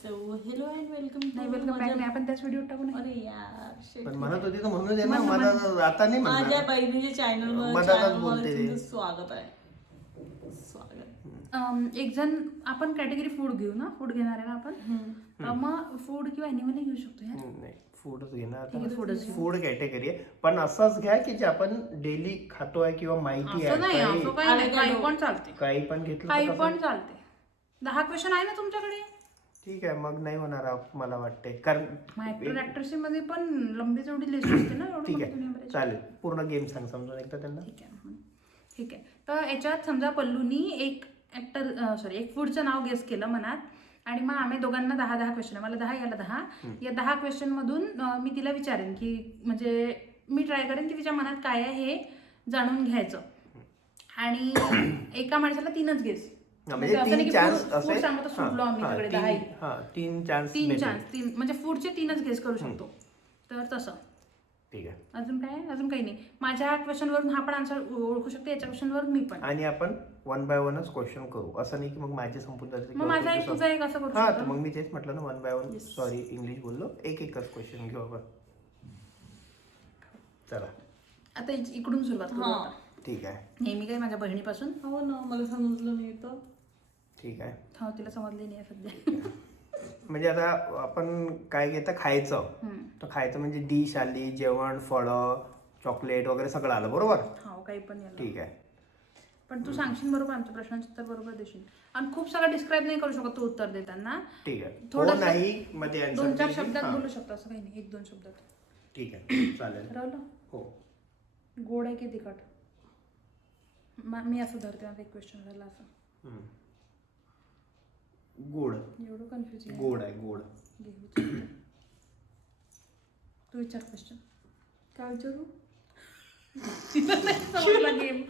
So hello and welcome नाही welcome back नाही आपण त्याच व्हिडिओ टाकू अरे यार shit. पण म्हणत होती तर म्हणून दे ना मला आता नाही माझ्या म्हणणार बहिणीच्या चॅनल मधातच बोलते ते. तुमचं स्वागत आहे स्वागत. एक जण आपण कॅटेगरी फूड घेऊ ना फूड घेणार आहे ना आपण मग फूड किंवा ॲनिमल घेऊ शकतो यार नाही फूडच घेणार ठीक आहे, foodच घेऊ. फूड कॅटेगरी आहे पण असंच घ्या की जे आपण डेली खातोय किंवा माहिती असं नाही आहे असं काही नाही काही पण चालते काही पण घेतलं काही तर पण कसं? चालते 10 क्वेश्चन आहे ना तुमच्याकडे ठीक आहे मग नाही होणार मला वाटते कारण ऍक्टर ऍक्ट्रेस मध्ये पण लंबी जेवढी लिस्ट असते ना एवढी ठीक मोठी आहे दुनिया भरायची. चालेल पूर्ण गेम सांग समजून एकदा त्यांना ठीक आहे ठीक आहे तर याच्यात समजा पल्लूनी एक एक फूडचं नाव गेस केलं मनात आणि मग आम्ही दोघांना 10 क्वेश्चन मला 10 याला 10 या 10 क्वेश्चन मधून मी तिला विचारेन की म्हणजे मी ट्राय करेन की तिच्या मनात काय आहे हे जाणून घ्यायचं आणि एका माणसाला 3च गेस म्हणजे 3 चान्स फूड सांगतो सुटलो आम्ही सगळे 10 3 चान्स 3 चान्स म्हणजे फूडचे 3च गेस करू शकतो तर तसं ठीक आहे अजून काय अजून काही नाही माझ्या क्वेश्चन वरून हा पण आन्सर ओळखू शकते याच्या क्वेश्चन वरून मी पण आणि आपण 1 बाय 1च क्वेश्चन करू असं नाही की मग माझे संपून जाते मग माझा एक तुझा एक असं करू हा तर शकतो मग मी तेच म्हटलं ना 1 बाय 1 सॉरी इंग्लिश बोललो एकच क्वेश्चन घेऊ आपण चला आता इकडून सुरुवात करू हा. आता. ठीक आहे नेहमी काय माझ्या बहिणीपासून हो ना मला समजलं नाही तर ठीक आहे हो तिला समजले नाही आहे सध्या म्हणजे आता आपण काय घेतं खायचं तर खायचं म्हणजे डिश आली जेवण फळं चॉकलेट वगैरे सगळं आलं बरोबर हो काही पण याला ठीक आहे पण तू सांगशील बरोबर आमच्या प्रश्नांची उत्तर बरोबर देशील आणि खूप सगळं डिस्क्राईब नाही करू शकत तू उत्तर देताना ठीक आहे थोडंसं- हो नाही मध्ये answer 2-4 देशील? शब्दात हां. बोलू शकतो असं काही नाही 1-2 शब्दात ठीक आहे चालेल ठरवलं हो गोड आहे की तिखट मी असं धरते माझा एक क्वेश्चन झाला असं हम्म. गोड एवढं कन्फ्युजन गोड आहे गोड तू विचार क्वेश्चन काय विचारू गेम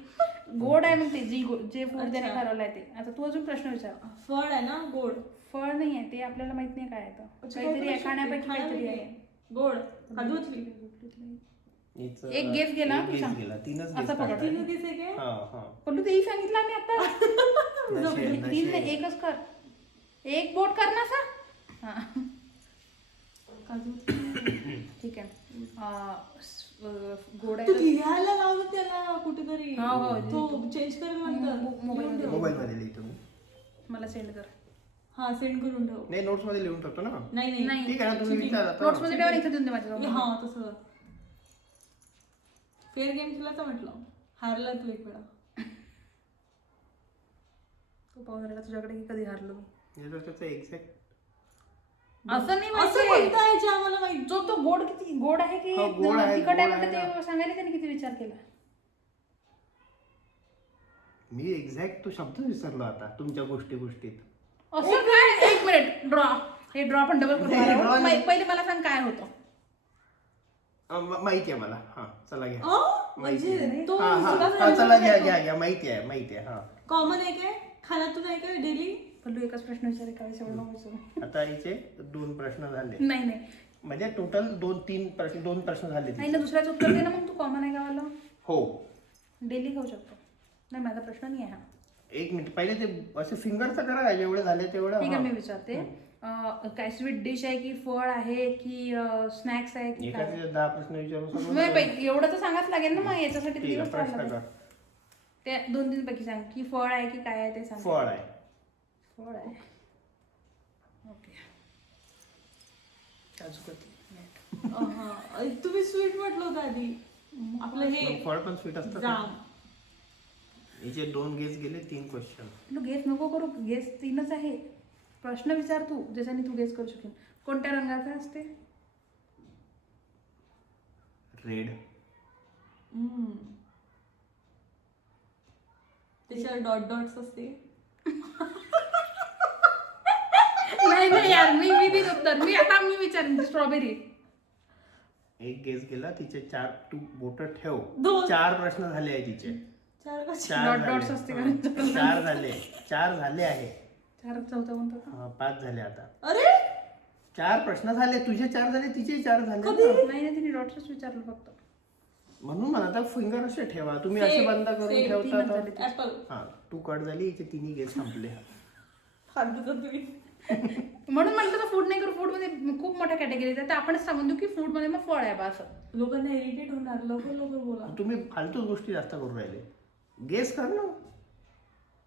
गोड आहे मग ते जे फूड त्याने अच्छा. ठरवलंय ते आता तू अजून प्रश्न विचार फळ आहे ना गोड फळ नाही आहे ते आपल्याला माहित नाही काय आहे ते. अच्छा, काहीतरी आहे काय खाण्यापैकी खाण्यापैकी काहीतरी आहे. आहे गोड काजू उचली हिचं एक guess गेला, एक तू guess सांग. गेला तीनच असं guess पकड. काढले. तीन दिस आहे काय हा हा पण तेही सांगितलं आम्ही आता नशे, तीन नशे. नाही एकच कर एक बोट कर ना असा हा. काजू ठीक आहे गोड तू आहे लिहायला लावलं त्याला कुठेतरी हो, हो, तो चेंज करेल नंतर मोबाईल लिहून ठेव. मोबाईल मध्ये लिहितो मी मला सेंड कर हा सेंड करून ठेव नाही नोट्स मध्ये लिहून टाकतो ना नाही नाही नाही ठीक आहे ना तुम्ही विचारा आता. नोट्स मध्ये ठेवा इथे देऊन दे माझ्या हा तसं फेअर गेम खेळायचं म्हटलं हारला तू एक वेळा तू पाहून राहिला तुझ्याकडे की कधी हारलो मी याचं त्याचं एक्झॅक्ट असं नाही असं माहिती कोणतं आहे जे आम्हाला माहित जो तो गोड किती गोड आहे की हो, गोड आहे, तिखट आहे गोड म्हटलं आहे ते सांगायला त्याने किती विचार केला मी एक्झॅक्ट तो शब्द विसरलो आता तुमच्या गोष्टीत असं काय एक मिनिट ड्रॉ हे ड्रॉ पण डबल नाही, draw करून नाही. पहिले मला सांग काय होतं माहिती आहे मला हा चला घ्या म्हणजे माहिती तो हा हा हा, चला घ्या माहिती आहे हा कॉमन आहे काय खाण्यातून आहे काय डेली पल्लू एकच प्रश्न विचारे काय एवढं नको विचारू. आता हिचे 2 प्रश्न झाले नाही नाही म्हणजे टोटल 2 प्रश्न झाले नाही ना दुसऱ्याचं उत्तर दे ना मग तू कॉमन आहे गावाला हो डेली खाऊ शकतो नाही माझा प्रश्न नाही आहे हा एक मिनिट पहिले ते असे फिंगरचं करा जेवढे झाले तेवढं ठीक आहे हा. मी विचारते काय स्वीट डिश आहे की फळ आहे की स्नॅक्स आहे की काय एकाचे 10 प्रश्न विचारून सगळं नाही बाई, एवढं तर सांगाच लागेल ना मग याच्यासाठी ठीक आहे दिवस प्रश्न चालला कर ते 2-3 पैकी सांग की फळ आहे की काय आहे ते सांग फळ आहे फळ आहे ओके काजू कतली हा. तुम्ही स्वीट म्हटलं होतं आधी आपलं हे मग फळ पण स्वीट असतं जाम हिचे 2 गेस गेले 3 क्वेश्चन तू गेस नको करू गेस 3च आहे प्रश्न विचार तू ज्याच्याने तू गेस करू शकेल कोणत्या रंगाचा असते रेड त्याच्यावर डॉट डॉट्स असते नाही यार मी उत्तर मी विचारेन स्ट्रॉबेरी एक गेस गेला तिचे 4 तू बोट ठेव दोन. 4 प्रश्न झाले आहे तिचे चार का 4 Dot dots असते का? 4 झाले 4 झाले आहे चार चौथा म्हणतो का? हा 5 झाले आता अरे 4 प्रश्न झाले तुझे 4 झाले तिचे 4 झाले कधी? ना. नाही ना तिने डॉट्सच विचारलं फक्त म्हणून मला आता फिंगर असे ठेवा तुम्ही असे Same, बंद करून same. ठेवता तीनच झाले तर ऍपल हा तू कट झाली इथे तिन्ही गेस संपले फालतूचं तुम्ही म्हणून म्हटलं तर फूड नाही करू. फूड मध्ये खूप मोठ्या कॅटेगरीज आहेत, तर आपणच सांगून देऊ की फूड मध्ये मग फळ आहे बा असं. लोकांना इरिटेट होणार. लवकर लवकर बोला. तुम्ही फालतू गोष्टी जास्त करून राहिले. गेस कर ना.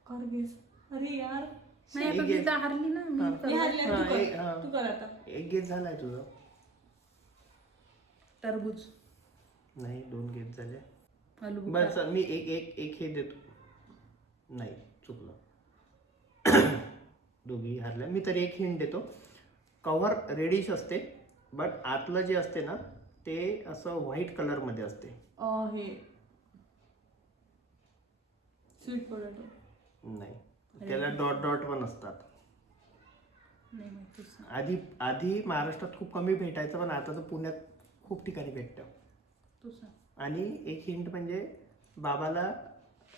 कर गेस. अरे यार नाही आता ती तर हारली ना मी. मी करू. हारले. हा, तू एक- कर. हा. तू कर आता. एक गेस झालाय तुझा. टरबूज. नाही 2 गेस झाले. आलू बस मी एक हे देतो. नाही चुकलं. दोघी हारल्या. मी तरी एक हिंट देतो. कव्हर रेडिश असते बट आतलं जे असते ना ते असं व्हाईट कलर मध्ये असते. हे स्वीट पोटॅटो. नाही त्याला डॉट डॉट पण असतात. नाही माहितीच. आधी महाराष्ट्रात खूप कमी भेटायचं पण आता तर पुण्यात खूप ठिकाणी भेटतं. तू सांग. आणि एक हिंट म्हणजे बाबाला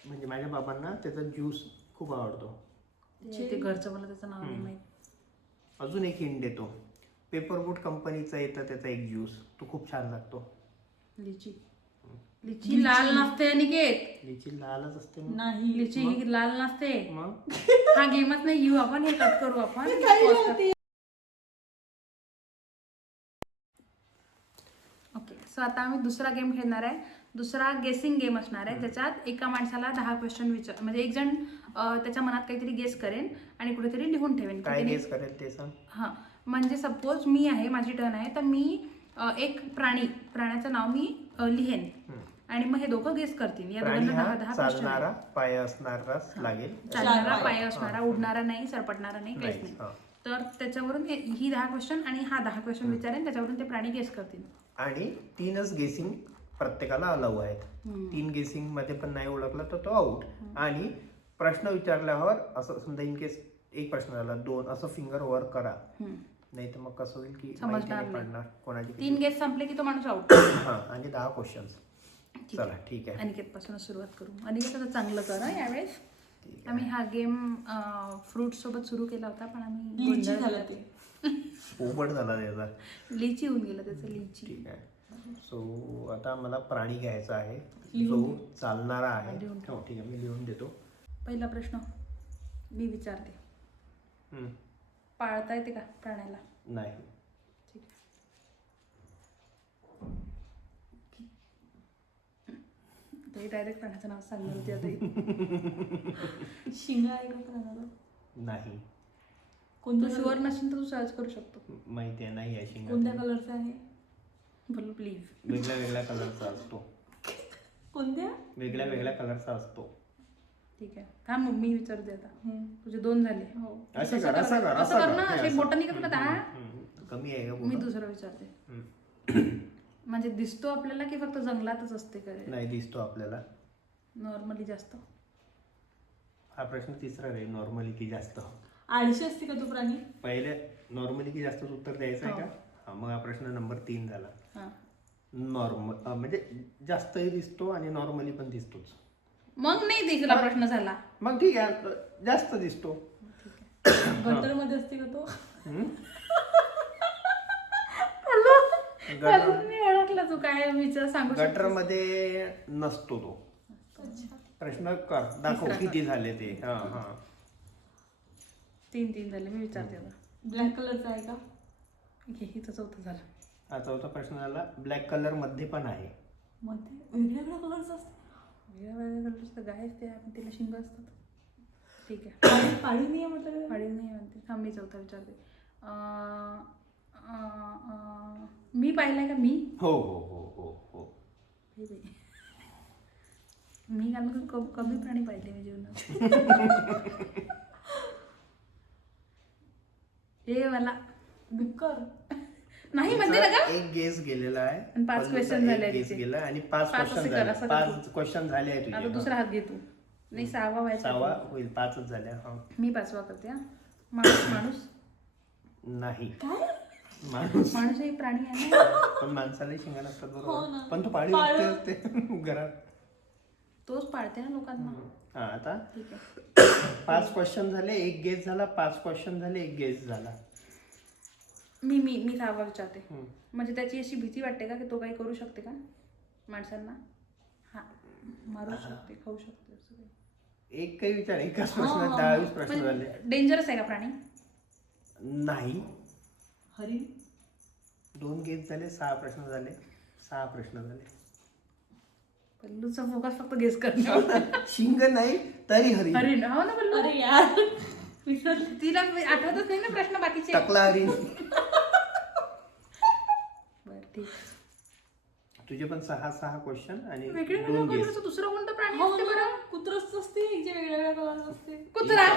म्हणजे माझ्या बाबांना त्याचा ज्यूस खूप आवडतो. ते घरचं मला त्याचं नाव नाही माहित. अजून एक हिंट देतो. पेपरबोट कंपनीचा येतं त्याचा एक ज्यूस तो खूप छान लागतो. लिची. लिची लाल नसते अनिकेत. लिची लालच असते ना. नाही. लिची ही लाल नसते. मग हा गेमच नाही घेऊ आपण. हे कट करू आपण. ओके सो आता आम्ही दुसरा गेम खेळणार आहे. दुसरा गेसिंग गेम असणार आहे. ज्याच्यात एका माणसाला 10 क्वेश्चन म्हणजे एक जण त्याच्या मनात काहीतरी गेस करेन आणि कुठेतरी लिहून ठेवेन. काय गेस करेल ते सांग. हां म्हणजे सपोज मी आहे, माझी टर्न आहे, तर मी एक प्राण्याचं नाव मी लिहेन आणि मग हे दोघं गेस करतील. या प्राणी दोघांना हा 10 क्वेश्चन. चालणारा पाय असणाराच लागेल. चालणारा पाय असणारा, उडणारा नाही, सरपटणारा नाही, काहीच नाही, नाही. तर त्याच्यावरून ही 10 क्वेश्चन आणि हा 10 क्वेश्चन विचारेन. त्याच्यावरून ते प्राणी गेस करतील. आणि 3च गेसिंग प्रत्येकाला अलाउ आहेत. 3 गेसिंग मध्ये पण नाही ओळखला तर तो आउट. आणि प्रश्न विचारल्यावर असं समजा इन केस एक प्रश्न झाला 2 असं फिंगर वर करा. नाही तर मग कसं होईल की माहिती नाही पडणार कोणाची. 3 गेस संपले की तो माणूस आउट. हा आणि 10 क्वेश्चन्स. चला ठीक आहे. अनिकेत पासून सुरुवात करू. अनिकेत आता चांगलं कर हं यावेळेस. आम्ही हा गेम फ्रूट सोबत सुरू केला होता पण आम्ही लिची झालं ते. पोपट झाला त्याचा. लिची होऊन गेलं त्याचं. लिची. ठीक आहे. सो आता मला प्राणी घ्यायचा आहे जो चालणारा आहे. हो ठीक आहे मी लिहून देतो. पहिला प्रश्न मी विचारते. पाळता येते का प्राण्याला? नाही. ठीक आहे. डायरेक्ट प्राण्याचं नाव सांगणार होती आता. शिंगा आहे का प्राण्याला? नाही. तू शुअर नसेल तर तू सर्च करू शकतो. माहिती आहे नाही आहे शिंगा. कोणत्या कलरचा आहे? बोल प्लीज. वेगळ्या वेगळ्या कलरचा असतो. कोणत्या? वेगळ्या वेगळ्या कलरचा असतो. ठीक आहे. हा मग मी विचारते आता. तुझे 2 झाले. हो. असं कर असं कर असं कर ना. असे बोटं निघत ना 10. कमी आहे का मी बोटं? दुसरं विचारते. म्हणजे दिसतो आपल्याला की फक्त जंगलातच असते का? नाही दिसतो आपल्याला. नॉर्मली जास्त. हा प्रश्न तिसरा राहील. नॉर्मली की जास्त. आळशी असते का तो प्राणी? पहिले नॉर्मली की जास्त उत्तर द्यायचं आहे का? हा मग हा प्रश्न नंबर 3 झाला. हा. नॉर्मल म्हणजे जास्तही दिसतो आणि नॉर्मली पण दिसतोच. मग नाही दिसला प्रश्न झाला. मग ठीक आहे जास्त दिसतो. गटर मध्ये असते का तो? मी ओळखला तू काय विचार सांगू शकतो. गटर मध्ये नसतो तो. प्रश्न कर दाखव किती झाले ते. हा हा 3 झाले. मी विचारते आता. ब्लॅक कलरचा आहे का? घे ही तर 4थं झालं. हा 4था प्रश्न झाला. ब्लॅक कलर मध्ये पण आहे. मध्ये वेगळ्या वेगळ्या कलरचा असते. वेगळ्या कलरचं गाय असते आपण तिला शिंग असतात. ठीक आहे. पाळी नाही आहे म्हटलं. पाळी नाही म्हणते. थांब मी 4था विचारते. मी पाहिलाय का? मी हो हो हो हो हो. हे बाई. मी कारण कमी प्राणी पाहिले मी जीवनात. हे मला डुक्कर नाही म्हणते ना का? एक गेस गेलेला आहे. आणि 5 क्वेश्चन झाले. गेस गेला आणि 5 पाच क्वेश्चन असे कर, झाले. असं कर 5 क्वेश्चन झाले आहेत आता तुझे. दुसरा हात घे तू. नाही 6वा व्हायचा. 6वा होईल. 5च झाल्या. हा मी 5वा करते. हा माणूस नाही. काय? माणूस हे प्राणी आहे ना. पण माणसाला शिंगा नसतात हो बरोबर. ना. पण तो पाळी असते घरात. तोच पाळते ना लोकांना. हा आता ठीक आहे. 5 क्वेश्चन झाले. एक गेस झाला. 5 क्वेश्चन झाले. एक गेस झाला. मी 6वा विचारते. म्हणजे त्याची अशी भीती वाटते का की तो काही करू शकते का माणसांना? हा मारू शकते, खाऊ शकते असं काही? एक काही विचार एकाच प्रश्नात 10-20 प्रश्न झाले. डेंजरस आहे का प्राणी? नाही. हरिण 2 गेस झाले, 6 प्रश्न झाले. 6 प्रश्न झाले. पल्लूचा फोकस फक्त गेस करण्यावर. शिंग नाही तरी हरिण. हरिण हो ना पल्लू. अरे यार विसरले. तिला आठवतच नाही ना प्रश्न बाकीचे. टकला हरिण. बरं ठीक. तुझे पण 6 क्वेश्चन आणि वेगळे 2 वेगळे गेस. कलरचं दुसरं कोणतं प्राणी हो असते बरं? ना, कुत्रच असते हिचे वेगळ्या कलर असते. कुत्रा.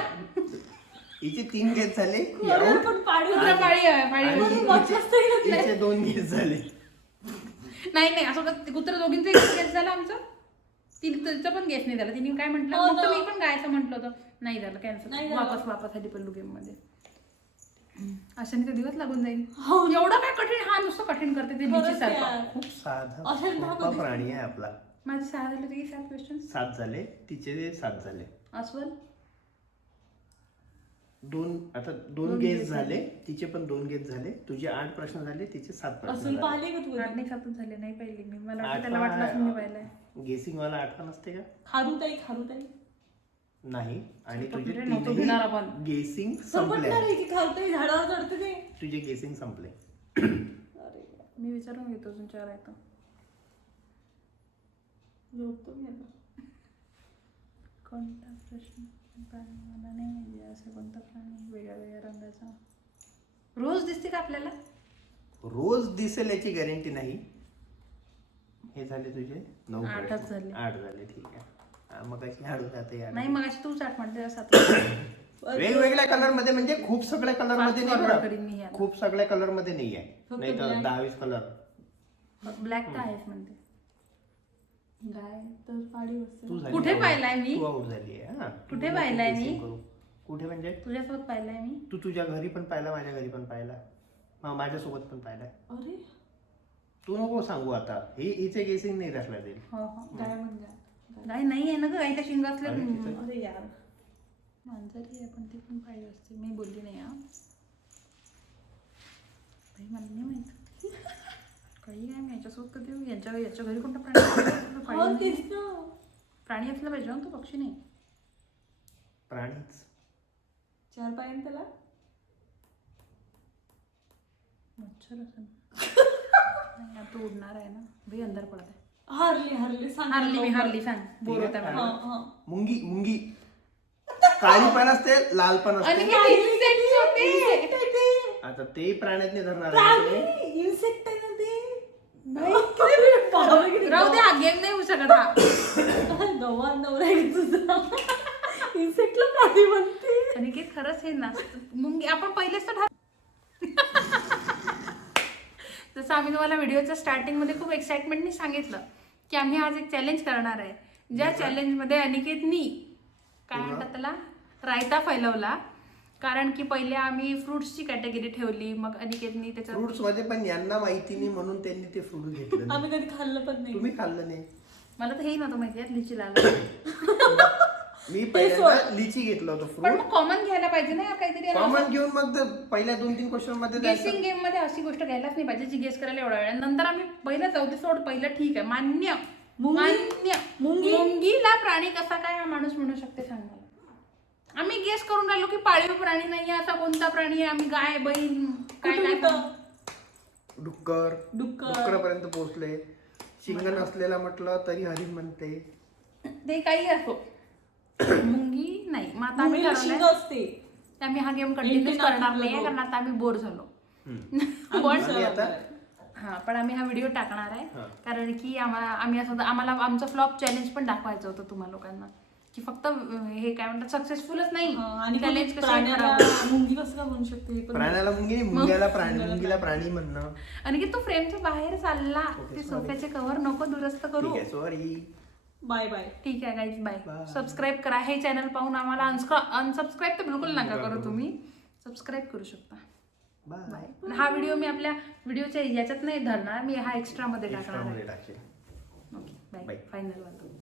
हिचे 3 गेस झाले. ही अरे out. पण पाळीव कुत्रा पाळी आहे, पाळी आणि आहे. म्हणून वाचलंच नाही ना. हिचे 2 गेस झाले. नाही नाही असं होतं, कुत्रा दोघींचा एक गेस झाला आमचा. तिचा पण गेस नाही झाला. तिने काय म्हटलं हो मग तर ना. मी पण गायचं म्हटलं होतं. नाही झालं, नाही कॅन्सल. झालं. वापस आली पल्लू गेम मध्ये. अशाने तर दिवस लागून जाईल. हो. एवढं काय कठीण. हा नुसतं कठीण करते ते खरंच लिची सारखं. यार. खूप साधा अशा सोपा प्राणी आहे आपला. माझे 6 झाले होते की 7 क्वेश्चन. 7 झाले. तिचे 7 झाले. अस्वल 2 गेस झाले. तिचे पण 2 गेस झाले. तुझे 8 प्रश्न झाले. तिचे 7 प्रश्न असून झाले. पाहिले का तू? 8 नाही 7 झाले. नाही पाहिले मी. मला वाटतं आठ त्याला वाटलं पहा- असेल मी पाहिलंय. गेसिंग वाला आठवण असते का? खारुताई नाही. आणि स्वतः तुझे कुठे नव्हतं घेणार आपण. गेसिंग संपले संपटणार आहे. आहे की खारुताई झाडावर चढते ते. तुझे गेसिंग संपले. अरे मी विचारून घेतो अजून 4 आहे तर. झोपतो मी आता. कोणता प्रश्न प्राणी मला नाही माहिती. असं कोणता प्राणी वेगळ्या वेगळ्या रंगाचा रोज दिसते का आपल्याला? रोज दिसेल याची गॅरंटी नाही. हे झाले तुझे 9 8च झाले. 8 झाले. ठीक आहे. मग अशी हाडू जाते यार. नाही मग अशी तूच 8 म्हटले 7. वेगवेगळ्या कलर मध्ये म्हणजे खूप सगळ्या कलर मध्ये नाही order बरं. करीन मी याला. खूप सगळ्या कलर मध्ये नाही आहे. फक्त नाही तर black. 10-20 कलर. ब्लॅक तर आहेच म्हणते. गाय तर पाळीव असते. तू झाली कुठे out. पाहिलाय मी? तू आउट झाली आहे. हा. कुठे तू पाहिलाय guessing मी? करू. कुठे म्हणजे तुझ्यासोबत पाहिलाय मी. तू तुझ्या घरी पण पाहिला, माझ्या घरी पण पाहिला, माझ्यासोबत पण पाहिलाय. अरे तू नको सांगू आता. हिचे गेसिंग नाही दाखला जाईल. हो हो. गाय म्हणजे गाय नाही आहे ना ग. गायच्या शिंग असल्या. अरे तिचं- अरे यार मांजरी आहे पण ती पण पाळी असते. मी बोलली नाही हा. भाई मला नाही माहित. काही काय मी याच्यासोबत कधी याच्या घरी कोणता प्राणी असतो? पाळी हो नाही. तेच ना. प्राणी असला पाहिजे ना, तो पक्षी नाही. प्राणीच. 4 पाय त्याला. मच्छर असं नाही. आता उडणार आहे ना भाई. अंधार पडत आहे. हारली सांग. हारली सांग. बोर होता हा, मला. हा. मुंगी. काळी पण असते, लाल पण आणि असते. किती insects होते. आता ते प्राण्यात नाही धरणार आहे ते. इन्सेक्ट आहे ना ते. राहू दे. हा गेम नाही होऊ शकत हा. नवरा तुझा इन्सेक्टला प्राणी म्हणते. आणि की खरंच हे ना मुंगी आपण पहिलेच तर जसं आम्ही तुम्हाला व्हिडिओच्या स्टार्टिंगमध्ये खूप एक्साइटमेंटनी सांगितलं की आम्ही आज एक चॅलेंज करणार आहे. ज्या चॅलेंजमध्ये अनिकेतनी काय म्हणतात त्याला रायता फैलवला. कारण की पहिले आम्ही फ्रुट्सची कॅटेगरी ठेवली. मग अनिकेतनी त्याच्यात फ्रुट्स मध्ये पण यांना माहिती नाही म्हणून त्यांनी ते फ्रूट घेतलं नाही. आम्ही कधी खाल्लं पण नाही. तुम्ही खाल्लं नाही. मला तर हे नव्हतं माहिती आहे लिची लाल. मी पहिल्यांदा लिची घेतलं होतं पण फ्रूट. मग कॉमन घ्यायला पाहिजे ना काहीतरी. कॉमन घेऊन मग ते पहिल्या 2-3 क्वेश्चन मध्ये गेसिंग गेम मध्ये अशी गोष्ट घ्यायलाच नाही पाहिजे जी गेस करायला एवढा वेळ. नंतर आम्ही पहिलं जाऊ दे सोड. पहिलं ठीक आहे मान्य. मुंगीला प्राणी कसा काय हा माणूस म्हणू शकते सांग मला. आम्ही गेस करून राहिलो की पाळीव प्राणी नाहीये. असा कोणता प्राणी आहे. आम्ही गाय बैल काय काय डुक्कर पर्यंत पोहोचले. शिंग नसलेला म्हटलं तरी हरिण म्हणते. ते काही असो. मुंगी नाही. मग आता आम्ही मुंगीला शिंग ठरवलंय असते. आम्ही हा गेम कंटिन्यू करणार नाही कारण आता आम्ही बोर झालो. आणि आता हा पण आम्ही हा व्हिडिओ टाकणार आहे. हा. कारण की आम्हाला आमचं फ्लॉप चॅलेंज पण दाखवायचं होतं तुम्हा लोकांना की फक्त हे काय म्हणतात सक्सेसफुलच नाही. आणि चॅलेंज प्राण्याला मुंगी कसं काय म्हणू शकते हे पण प्राण्याला मुंगी, मुंग्याला प्राणी, मुंगीला प्राणी म्हणणं. आणि की तू फ्रेमच्या बाहेर चालला. ते सोफ्याचे कव्हर नको दुरुस्त करू. ठीक आहे, सॉरी. Bye bye. ठीक आहे गाईज बाय. Bye. सबस्क्राईब करा. हे चॅनल पाहून आम्हाला अनसबस्क्राईब तर बिलकुल नका करू. तुम्ही सबस्क्राईब करू शकता. बाय. बाय. हा व्हिडिओ मी आपल्या व्हिडिओच्या याच्यात नाही धरणार. मी हा एक्स्ट्रा मध्ये एक्स्ट्रा टाकणार मध्ये आहे. टाकेल. Okay bye. Bye. फायनल वाला.